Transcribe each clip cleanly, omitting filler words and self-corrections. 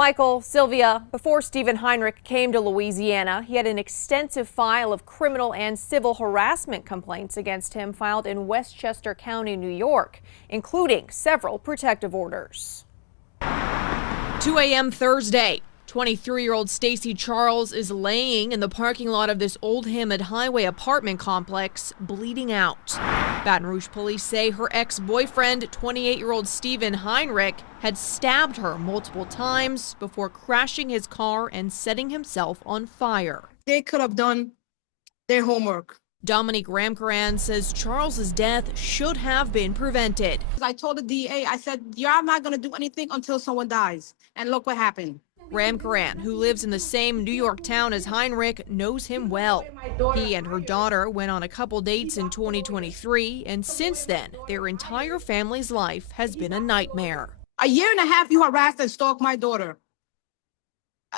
Michael, Sylvia, before Stephen Heinrich came to Louisiana, he had an extensive file of criminal and civil harassment complaints against him filed in Westchester County, New York, including several protective orders. 2 a.m. Thursday. 23-year-old Stacy Charles is laying in the parking lot of this Old Hammond Highway apartment complex, bleeding out. Baton Rouge police say her ex-boyfriend, 28-year-old Stephen Heinrich, had stabbed her multiple times before crashing his car and setting himself on fire. They could have done their homework. Dominique Ramkaran says Charles's death should have been prevented. I told the DA, I said, you're not going to do anything until someone dies. And look what happened. Ramkaran, who lives in the same New York town as Heinrich, knows him well. He and her daughter went on a couple dates in 2023, and since then, their entire family's life has been a nightmare. A year and a half, you harassed and stalked my daughter.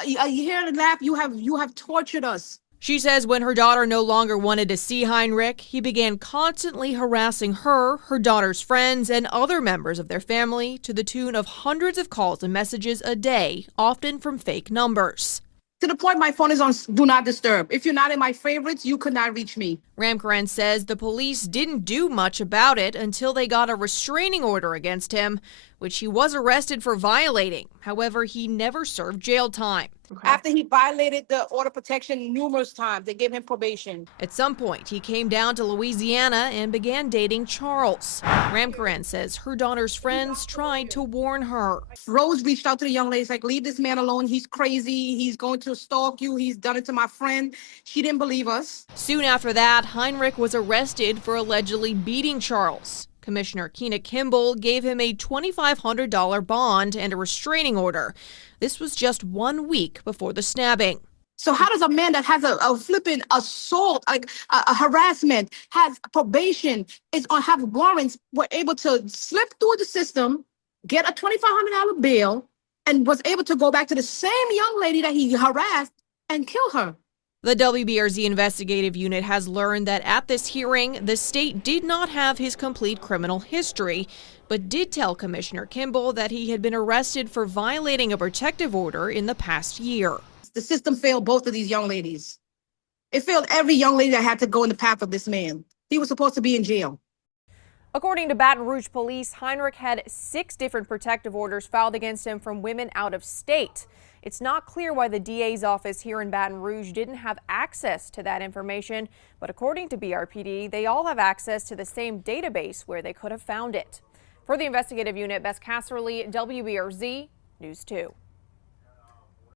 A year and a half, you have tortured us. She says when her daughter no longer wanted to see Heinrich, he began constantly harassing her, her daughter's friends, and other members of their family to the tune of hundreds of calls and messages a day, often from fake numbers. To the point my phone is on Do Not Disturb. If you're not in my favorites, you could not reach me. Ramkaran says the police didn't do much about it until they got a restraining order against him, which he was arrested for violating. However, he never served jail time. After he violated the order of protection numerous times, they gave him probation. At some point, he came down to Louisiana and began dating Charles. Ramkaran says her daughter's friends tried to warn her. Rose reached out to the young lady, like, leave this man alone. He's crazy. He's going to stalk you. He's done it to my friend. She didn't believe us. Soon after that, Heinrich was arrested for allegedly beating Charles. Commissioner Keena Kimball gave him a $2,500 bond and a restraining order. This was just 1 week before the stabbing. So how does a man that has a flipping assault, like a harassment, has probation, have warrants, were able to slip through the system, get a $2,500 bail, and was able to go back to the same young lady that he harassed and kill her? The WBRZ investigative unit has learned that at this hearing, the state did not have his complete criminal history, but did tell Commissioner Kimball that he had been arrested for violating a protective order in the past year. The system failed both of these young ladies. It failed every young lady that had to go in the path of this man. He was supposed to be in jail. According to Baton Rouge police, Heinrich had 6 different protective orders filed against him from women out of state. It's not clear why the DA's office here in Baton Rouge didn't have access to that information, but according to BRPD, they all have access to the same database where they could have found it. For the investigative unit, Bess Casserly, WBRZ News 2.